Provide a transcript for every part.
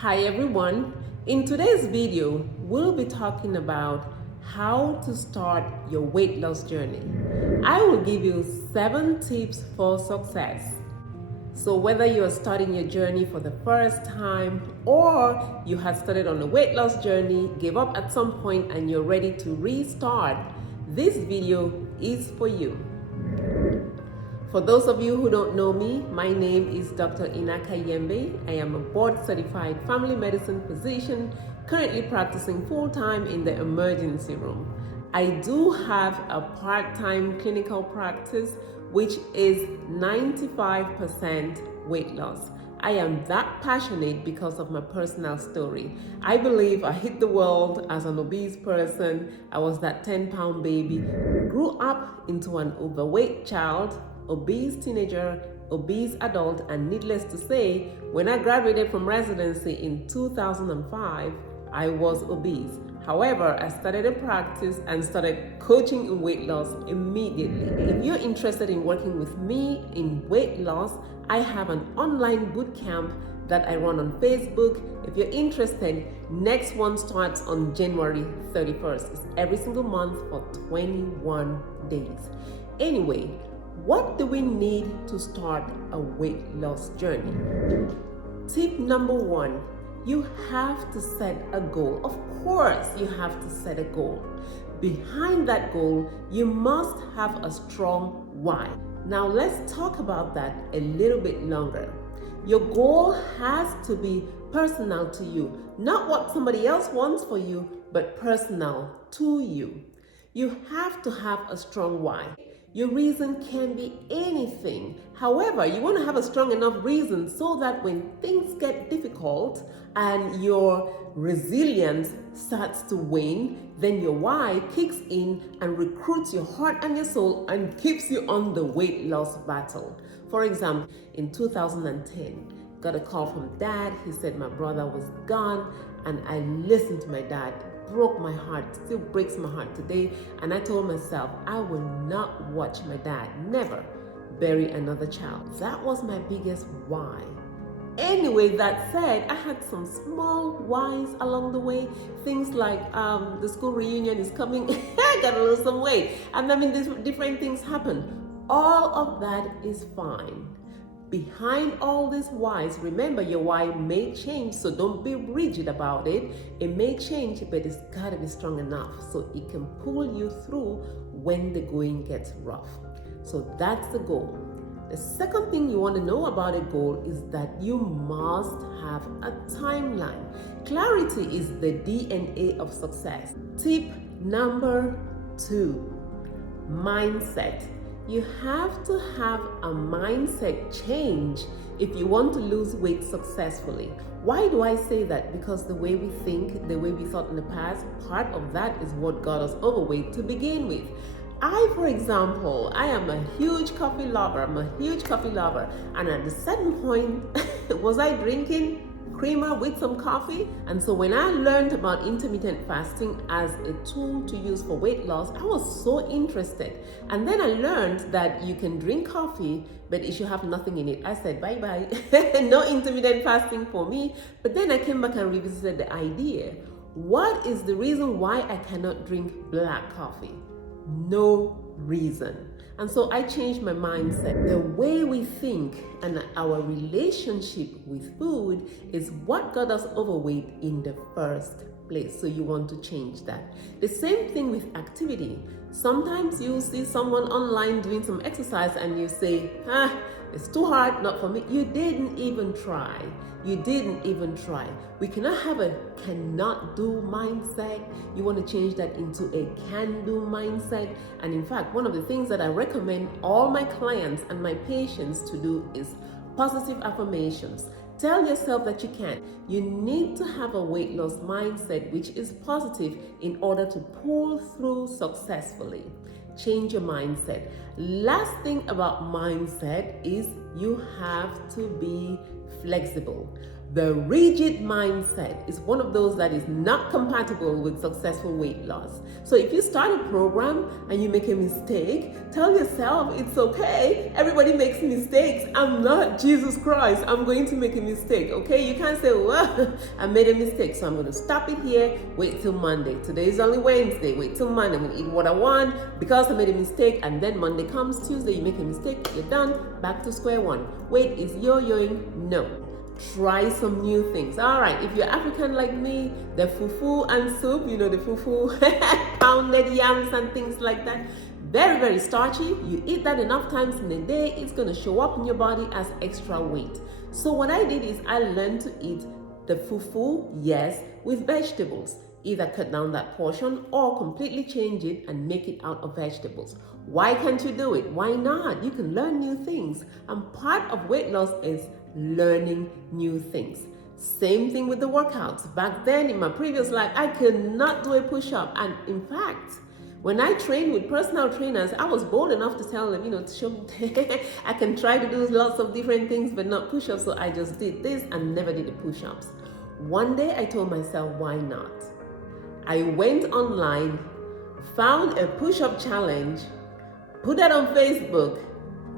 Hi everyone, in today's video we'll be talking about how to start your weight loss journey. I will give you 7 tips for success. So whether you're starting your journey for the first time or you have started on a weight loss journey, gave up at some point and you're ready to restart, this video is for you. For those of you who don't know me, my name is Dr. Inaka Yembe. I am a board-certified family medicine physician currently practicing full-time in the emergency room. I do have a part-time clinical practice which is 95% weight loss. I am that passionate because of my personal story. I believe I hit the world as an obese person. I was that 10-pound baby, grew up into an overweight child, obese teenager, obese adult, and needless to say, when I graduated from residency in 2005, I was obese. However, I started a practice and started coaching in weight loss immediately. If you're interested in working with me in weight loss, I have an online bootcamp that I run on Facebook. If you're interested, next one starts on January 31st. It's every single month for 21 days. Anyway, what do we need to start a weight loss journey? Tip number 1, you have to set a goal. Of course, you have to set a goal. Behind that goal, you must have a strong why. Now let's talk about that a little bit longer. Your goal has to be personal to you, not what somebody else wants for you, but personal to you. You have to have a strong why. Your reason can be anything. However, you want to have a strong enough reason so that when things get difficult and your resilience starts to wane, then your why kicks in and recruits your heart and your soul and keeps you on the weight loss battle. For example, in 2010, got a call from dad. He said my brother was gone, and I listened to my dad. Broke my heart, still breaks my heart today. And I told myself I will not watch my dad never bury another child. That was my biggest why. Anyway, that said, I had some small whys along the way. Things like the school reunion is coming. I gotta lose some weight. And I mean, different things happen. All of that is fine. Behind all these whys, remember your why may change, so don't be rigid about it. It may change, but it's got to be strong enough so it can pull you through when the going gets rough. So that's the goal. The second thing you want to know about a goal is that you must have a timeline. Clarity is the DNA of success. Tip number 2, mindset. You have to have a mindset change if you want to lose weight successfully. Why do I say that? Because the way we think, the way we thought in the past, part of that is what got us overweight to begin with. For example, I am a huge coffee lover. And at a certain point, was I drinking creamer with some coffee? And so when I learned about intermittent fasting as a tool to use for weight loss, I was so interested. And then I learned that you can drink coffee, but it should have nothing in it. I said, bye-bye, no intermittent fasting for me. But then I came back and revisited the idea. What is the reason why I cannot drink black coffee? No reason. And so I changed my mindset. The way we think and our relationship with food is what got us overweight in the first place. So you want to change that. The same thing with activity. Sometimes you see someone online doing some exercise and you say, it's too hard, not for me. You didn't even try. We cannot have a cannot do mindset. You want to change that into a can do mindset. And in fact, one of the things that I recommend all my clients and my patients to do is positive affirmations. Tell yourself that you can. You need to have a weight loss mindset which is positive in order to pull through successfully. Change your mindset. Last thing about mindset is you have to be flexible. The rigid mindset is one of those that is not compatible with successful weight loss. So if you start a program and you make a mistake, tell yourself it's okay. Everybody makes mistakes. I'm not Jesus Christ. I'm going to make a mistake, okay? You can't say, well, I made a mistake, so I'm going to stop it here, wait till Monday. Today is only Wednesday. Wait till Monday. I'm going to eat what I want because I made a mistake. And then Monday comes, Tuesday, you make a mistake, you're done, back to square one. Weight is yo-yoing? No. Try some new things. All right, if you're African like me, the fufu and soup, the fufu, pounded yams and things like that, very, very starchy. You eat that enough times in a day, it's going to show up in your body as extra weight. So what I did is I learned to eat the fufu, yes, with vegetables. Either cut down that portion or completely change it and make it out of vegetables. Why can't you do it? Why not? You can learn new things. And part of weight loss is learning new things. Same thing with the workouts. Back then in my previous life, I could not do a push-up. And in fact, when I trained with personal trainers, I was bold enough to tell them, to show me I can try to do lots of different things, but not push-ups. So I just did this and never did the push-ups. One day I told myself, why not? I went online, found a push-up challenge, put that on Facebook,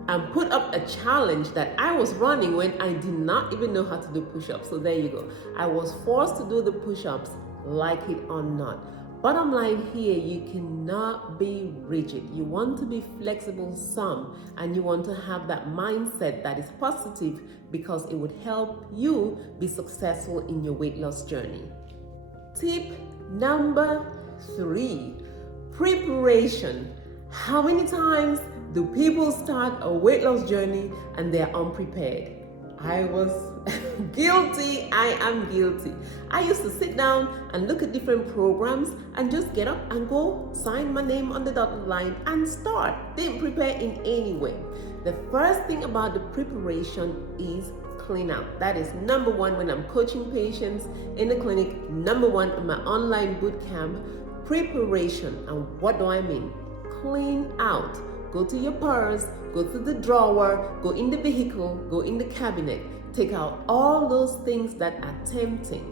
and put up a challenge that I was running when I did not even know how to do push-ups. So there you go. I was forced to do the push-ups, like it or not. Bottom line here, you cannot be rigid. You want to be flexible some, and you want to have that mindset that is positive because it would help you be successful in your weight loss journey. Tip number 3, preparation. How many times do people start a weight loss journey and they're unprepared? I was guilty. I am guilty. I used to sit down and look at different programs and just get up and go sign my name on the dotted line and start. Didn't prepare in any way. The first thing about the preparation is clean out. That is number one when I'm coaching patients in the clinic. Number one in my online boot camp, preparation. And what do I mean? Clean out. Go to your purse, go to the drawer, go in the vehicle, go in the cabinet. Take out all those things that are tempting.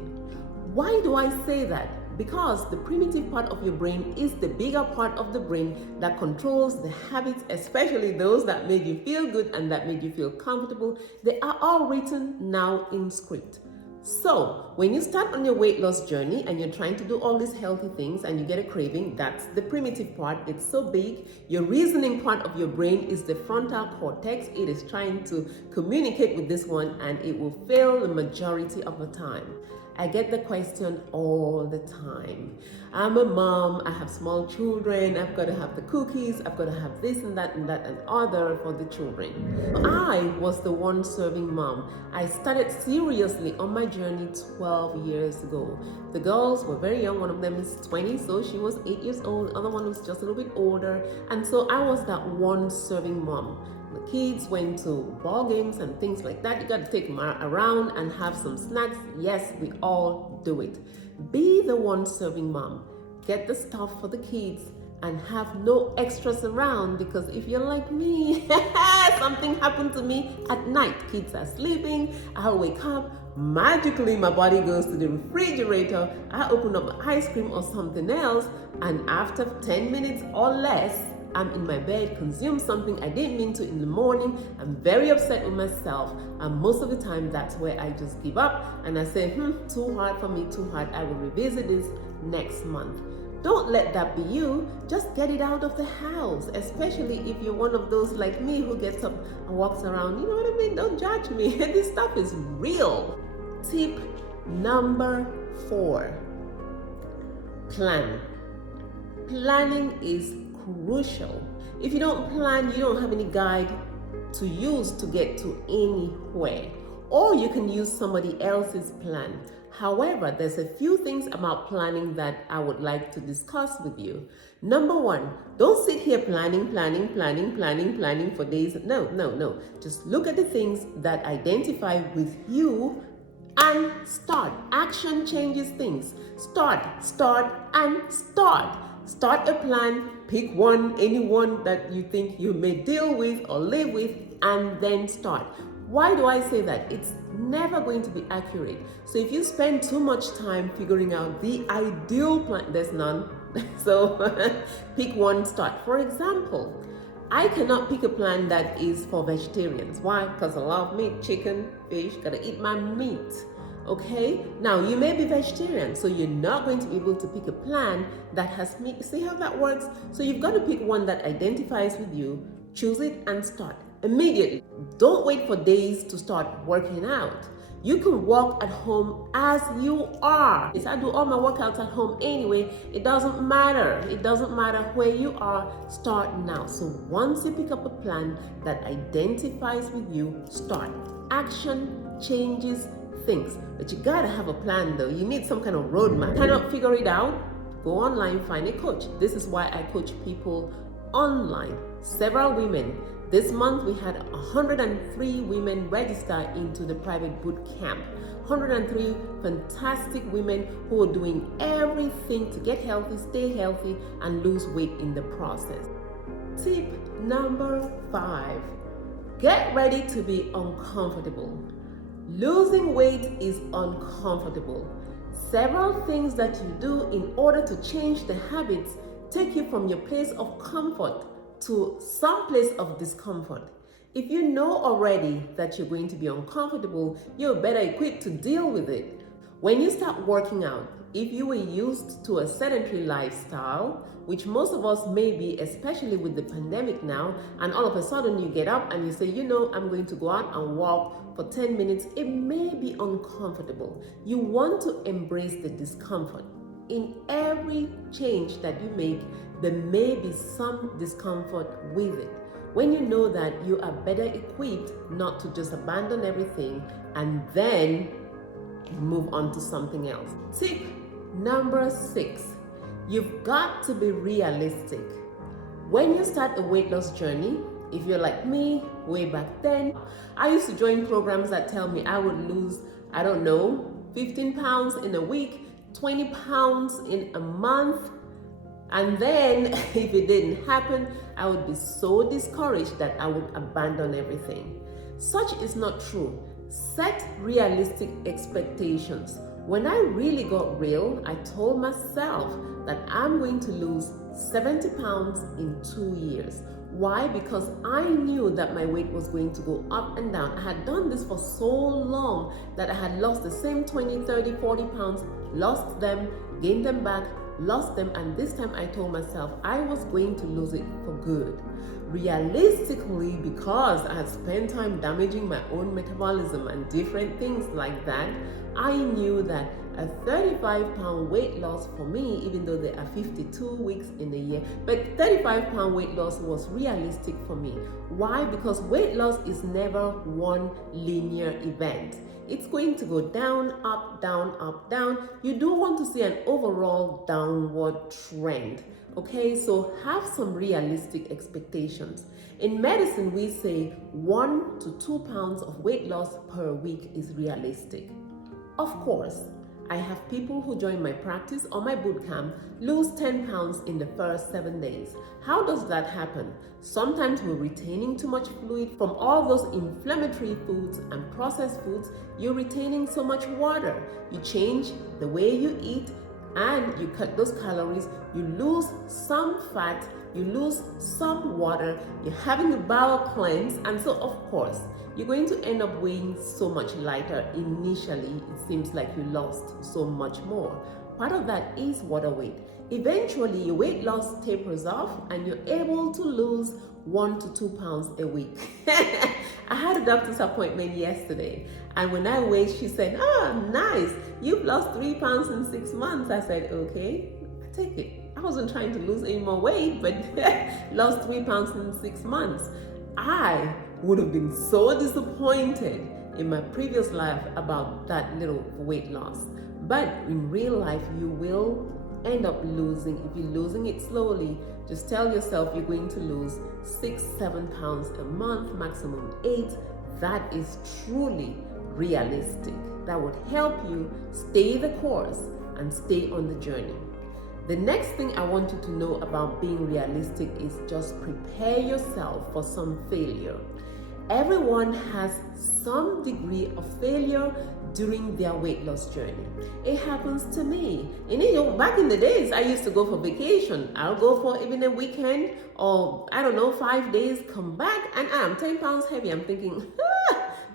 Why do I say that? Because the primitive part of your brain is the bigger part of the brain that controls the habits, especially those that make you feel good and that make you feel comfortable. They are all written now in script. So when you start on your weight loss journey and you're trying to do all these healthy things and you get a craving, that's the primitive part. It's so big. Your reasoning part of your brain is the frontal cortex. It is trying to communicate with this one and it will fail the majority of the time. I get the question all the time. I'm a mom, I have small children, I've got to have the cookies, I've got to have this and that and that and other for the children. I was the one serving mom. I started seriously on my journey 12 years ago. The girls were very young, one of them is 20, so she was 8 years old, the other one was just a little bit older, and so I was that one serving mom. The kids went to ball games and things like that. You got to take them around and have some snacks. Yes, we all do it. Be the one serving mom. Get the stuff for the kids and have no extras around, because if you're like me, something happened to me at night. Kids are sleeping. I'll wake up. Magically, my body goes to the refrigerator. I open up my ice cream or something else, and after 10 minutes or less, I'm in my bed, consume something I didn't mean to in the morning. I'm very upset with myself, and most of the time that's where I just give up and I say, too hard for me, too hard. I will revisit this next month. Don't let that be you. Just get it out of the house, especially if you're one of those like me who gets up and walks around. You know what I mean? Don't judge me. This stuff is real. Tip number 4, plan. Planning is crucial. If you don't plan, you don't have any guide to use to get to anywhere, or you can use somebody else's plan. However, there's a few things about planning that I would like to discuss with you. Number 1, don't sit here planning for days. No. Just look at the things that identify with you and start. Action changes things. Start, and start. Start a plan, pick one, any one that you think you may deal with or live with, and then start. Why do I say that? It's never going to be accurate. So if you spend too much time figuring out the ideal plan, there's none. So pick one, start. For example, I cannot pick a plan that is for vegetarians. Why? Because I love meat, chicken, fish, gotta eat my meat. Okay? Now, you may be vegetarian, so you're not going to be able to pick a plan that has meat. See how that works? So you've got to pick one that identifies with you, choose it, and start immediately. Don't wait for days to start working out. You can walk at home as you are. I do all my workouts at home anyway. It doesn't matter. It doesn't matter where you are. Start now. So once you pick up a plan that identifies with you, start. Action changes things. But you gotta have a plan though. You need some kind of roadmap. Cannot figure it out? Go online, find a coach. This is why I coach people online. Several women. This month we had 103 women register into the private boot camp. 103 fantastic women who are doing everything to get healthy, stay healthy, and lose weight in the process. Tip number 5. Get ready to be uncomfortable. Losing weight is uncomfortable. Several things that you do in order to change the habits take you from your place of comfort to some place of discomfort. If you know already that you're going to be uncomfortable, you're better equipped to deal with it. When you start working out, if you were used to a sedentary lifestyle, which most of us may be, especially with the pandemic now, and all of a sudden you get up and you say, I'm going to go out and walk for 10 minutes, it may be uncomfortable. You want to embrace the discomfort. In every change that you make, there may be some discomfort with it. When you know that, you are better equipped not to just abandon everything and then move on to something else. Tip number 6, you've got to be realistic. When you start a weight loss journey, if you're like me, way back then, I used to join programs that tell me I would lose, 15 pounds in a week, 20 pounds in a month. And then if it didn't happen, I would be so discouraged that I would abandon everything. Such is not true. Set realistic expectations. When I really got real, I told myself that I'm going to lose 70 pounds in 2 years. Why? Because I knew that my weight was going to go up and down. I had done this for so long that I had lost the same 20, 30, 40 pounds, lost them, gained them back, lost them, and this time I told myself I was going to lose it for good. Realistically, because I had spent time damaging my own metabolism and different things like that, I knew that a 35-pound weight loss for me, even though there are 52 weeks in a year, but 35-pound weight loss was realistic for me. Why? Because weight loss is never one linear event. It's going to go down, up, down, up, down. You do want to see an overall downward trend. Okay, so have some realistic expectations. In medicine, we say 1 to 2 pounds of weight loss per week is realistic. Of course, I have people who join my practice or my bootcamp lose 10 pounds in the first 7 days. How does that happen? Sometimes we're retaining too much fluid from all those inflammatory foods and processed foods. You're retaining so much water. You change the way you eat and you cut those calories. You lose some fat, you lose some water, you're having a bowel cleanse, and so of course, you're going to end up weighing so much lighter. Initially, it seems like you lost so much more. Part of that is water weight. Eventually, your weight loss tapers off and you're able to lose 1 to 2 pounds a week. I had a doctor's appointment yesterday, and when I weighed, she said, nice, you've lost 3 pounds in 6 months. I said, okay, I take it. I wasn't trying to lose any more weight, but lost 3 pounds in 6 months. I would have been so disappointed in my previous life about that little weight loss. But in real life, you will end up losing. If you're losing it slowly, just tell yourself you're going to lose 6-7 pounds a month, maximum 8. That is truly realistic. That would help you stay the course and stay on the journey. The next thing I want you to know about being realistic is just prepare yourself for some failure. Everyone has some degree of failure during their weight loss journey. It happens to me. Back in the days, I used to go for vacation. I'll go for even a weekend or 5 days, come back, and I'm 10 pounds heavy. I'm thinking,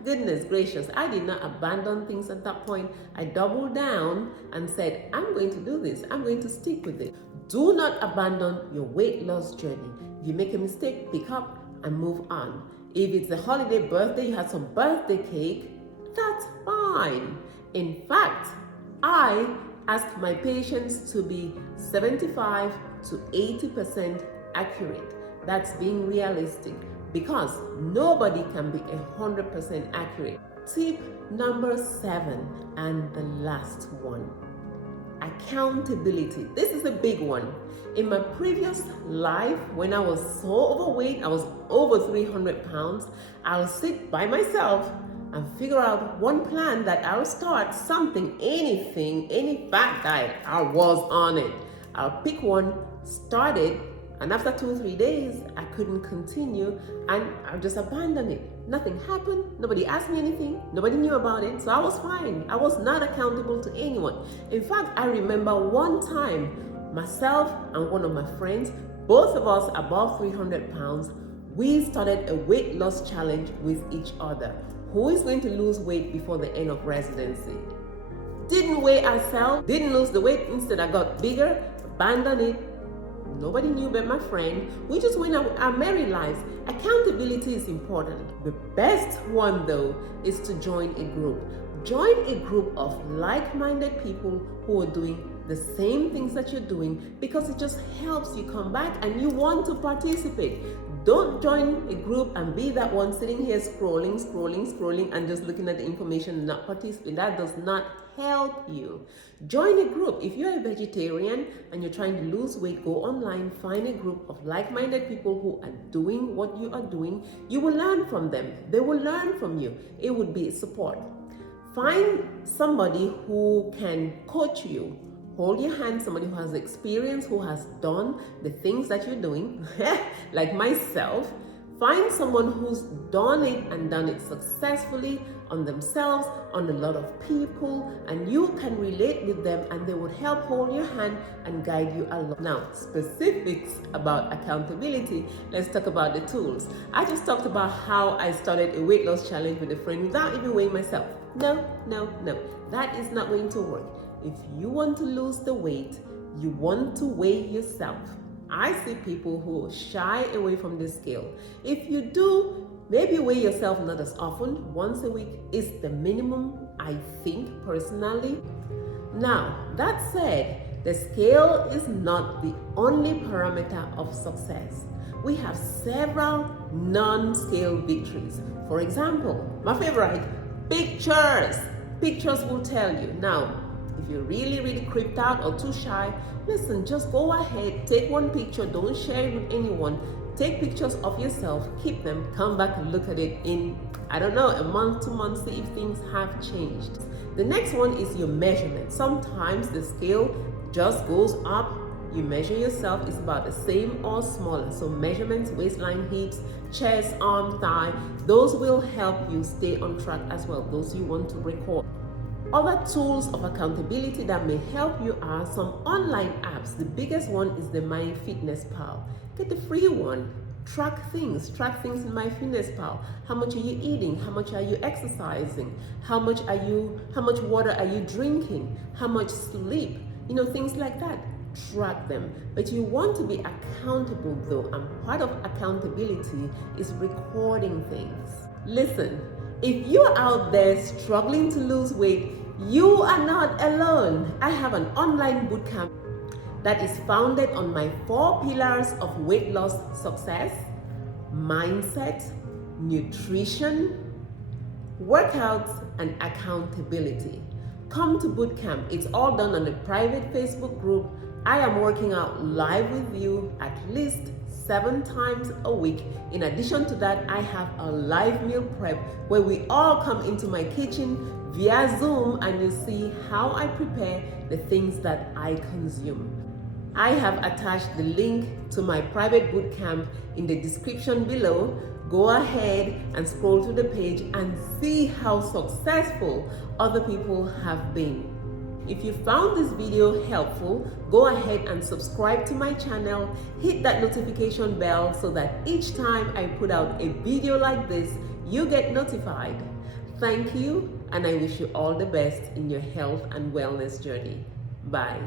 goodness gracious, I did not abandon things at that point. I doubled down and said, I'm going to do this. I'm going to stick with it. Do not abandon your weight loss journey. If you make a mistake, pick up and move on. If it's a holiday birthday, you had some birthday cake, that's fine. In fact, I ask my patients to be 75 to 80% accurate. That's being realistic because nobody can be 100% accurate. Tip number 7 and the last one. Accountability. This is a big one. In my previous life, when I was so overweight, I was over 300 pounds, I'll sit by myself and figure out one plan that I'll start something, anything, any fat diet. I was on it. I'll pick one, start it, and after 2-3 days, I couldn't continue and I'll just abandon it. Nothing happened. Nobody asked me anything. Nobody knew about it. So I was fine. I was not accountable to anyone. In fact, I remember one time, myself and one of my friends, both of us above 300 pounds, we started a weight loss challenge with each other. Who is going to lose weight before the end of residency? Didn't weigh ourselves, didn't lose the weight. Instead, I got bigger, abandoned it. Nobody knew but my friend. We just went our merry lives. Accountability is important. The best one though is to join a group. Join a group of like-minded people who are doing the same things that you're doing because it just helps you come back and you want to participate. Don't join a group and be that one sitting here scrolling and just looking at the information and not participating. That does not help you. Join a group. If you're a vegetarian and you're trying to lose weight, go online, find a group of like-minded people who are doing what you are doing. You will learn from them. They will learn from you. It would be support. Find somebody who can coach you. Hold your hand, somebody who has experience, who has done the things that you're doing, like myself. Find someone who's done it and done it successfully on themselves, on a lot of people, and you can relate with them and they would help hold your hand and guide you along. Now, specifics about accountability, let's talk about the tools. I just talked about how I started a weight loss challenge with a friend without even weighing myself. No, that is not going to work. If you want to lose the weight, you want to weigh yourself. I see people who shy away from the scale. If you do, maybe weigh yourself not as often. Once a week is the minimum, I think, personally. Now, that said, the scale is not the only parameter of success. We have several non-scale victories. For example, my favorite, pictures. Pictures will tell you. Now, if you're really creeped out or too shy, listen, just go ahead, take one picture, don't share it with anyone. Take pictures of yourself, keep them, come back and look at it in, a month, 2 months, see if things have changed. The next one is your measurement. Sometimes the scale just goes up. You measure yourself, it's about the same or smaller. So measurements, waistline, hips, chest, arm, thigh, those will help you stay on track as well, those you want to record. Other tools of accountability that may help you are some online apps. The biggest one is the MyFitnessPal. Get the free one. Track things in MyFitnessPal. How much are you eating? How much are you exercising? How much water are you drinking? How much sleep? Things like that. Track them. But you want to be accountable though, and part of accountability is recording things. Listen, if you're out there struggling to lose weight, you are not alone. I have an online bootcamp that is founded on my 4 pillars of weight loss success: mindset, nutrition, workouts, and accountability. Come to bootcamp. It's all done on a private Facebook group. I am working out live with you at least 7 times a week. In addition to that, I have a live meal prep where we all come into my kitchen via Zoom and you see how I prepare the things that I consume. I have attached the link to my private bootcamp in the description below. go ahead and scroll to the page and see how successful other people have been. If you found this video helpful, go ahead and subscribe to my channel, hit that notification bell so that each time I put out a video like this, you get notified. Thank you, and I wish you all the best in your health and wellness journey. Bye.